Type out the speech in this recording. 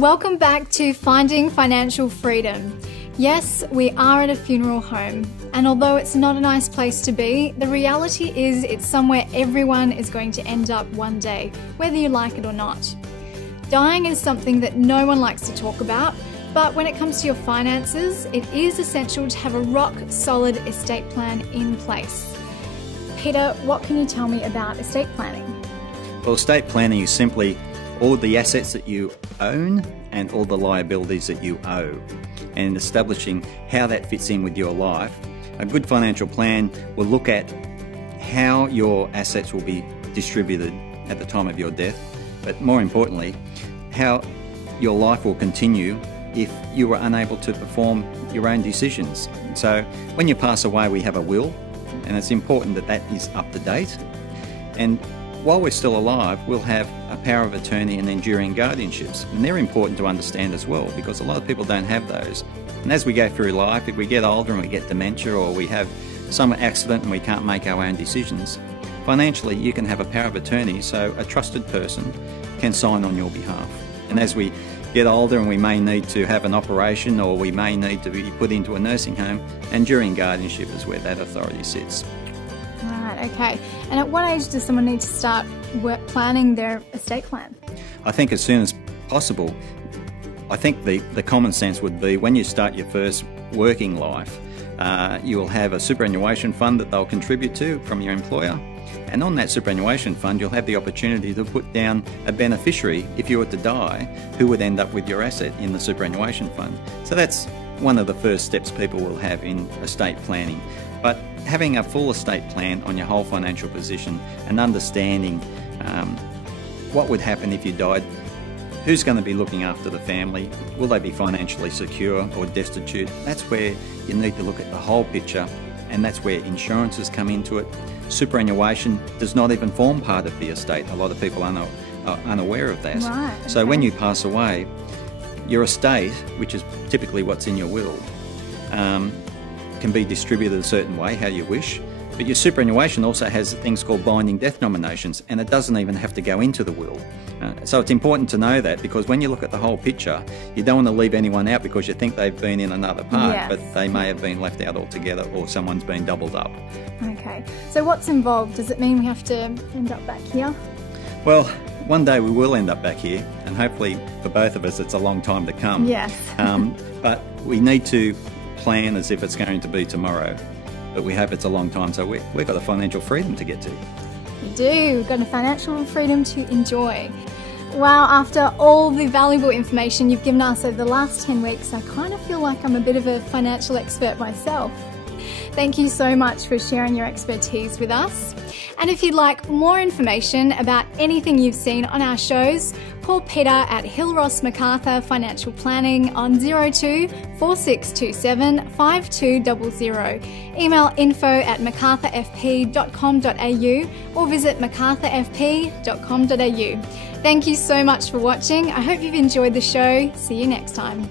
Welcome back to Finding Financial Freedom. Yes, we are at a funeral home, and although it's not a nice place to be, the reality is it's somewhere everyone is going to end up one day, whether you like it or not. Dying is something that no one likes to talk about, but when it comes to your finances, it is essential to have a rock-solid estate plan in place. Peter, what can you tell me about estate planning? Well, estate planning is simply all the assets that you own and all the liabilities that you owe, and establishing how that fits in with your life. A good financial plan will look at how your assets will be distributed at the time of your death, but more importantly, how your life will continue if you were unable to perform your own decisions. So when you pass away, we have a will, and it's important that that is up to date. And while we're still alive, we'll have a power of attorney and enduring guardianships. And they're important to understand as well, because a lot of people don't have those. And as we go through life, if we get older and we get dementia, or we have some accident and we can't make our own decisions, financially you can have a power of attorney, so a trusted person can sign on your behalf. And as we get older and we may need to have an operation, or we may need to be put into a nursing home, enduring guardianship is where that authority sits. Right, okay. And at what age does someone need to start planning their estate plan? I think as soon as possible. I think the common sense would be when you start your first working life, you will have a superannuation fund that they'll contribute to from your employer. And on that superannuation fund, you'll have the opportunity to put down a beneficiary if you were to die, who would end up with your asset in the superannuation fund. So that's one of the first steps people will have in estate planning. But having a full estate plan on your whole financial position and understanding what would happen if you died, who's going to be looking after the family, will they be financially secure or destitute, that's where you need to look at the whole picture, and that's where insurances come into it. Superannuation does not even form part of the estate. A lot of people are unaware of that. Right, okay. So when you pass away, your estate, which is typically what's in your will, can be distributed a certain way, how you wish. But your superannuation also has things called binding death nominations, and it doesn't even have to go into the will. So it's important to know that, because when you look at the whole picture, you don't want to leave anyone out because you think they've been in another part, yes, but they may have been left out altogether, or someone's been doubled up. Okay, so what's involved? Does it mean we have to end up back here? Well, one day we will end up back here, and hopefully for both of us it's a long time to come. Yes. But we need to plan as if it's going to be tomorrow, but we hope it's a long time, so we've got a financial freedom to get to. We do. We've got a financial freedom to enjoy. Wow, after all the valuable information you've given us over the last 10 weeks, I kind of feel like I'm a bit of a financial expert myself. Thank you so much for sharing your expertise with us. And if you'd like more information about anything you've seen on our shows, call Peter at Hillross MacArthur Financial Planning on 02 4627 5200. Email info@macarthurfp.com.au or visit macarthurfp.com.au. Thank you so much for watching. I hope you've enjoyed the show. See you next time.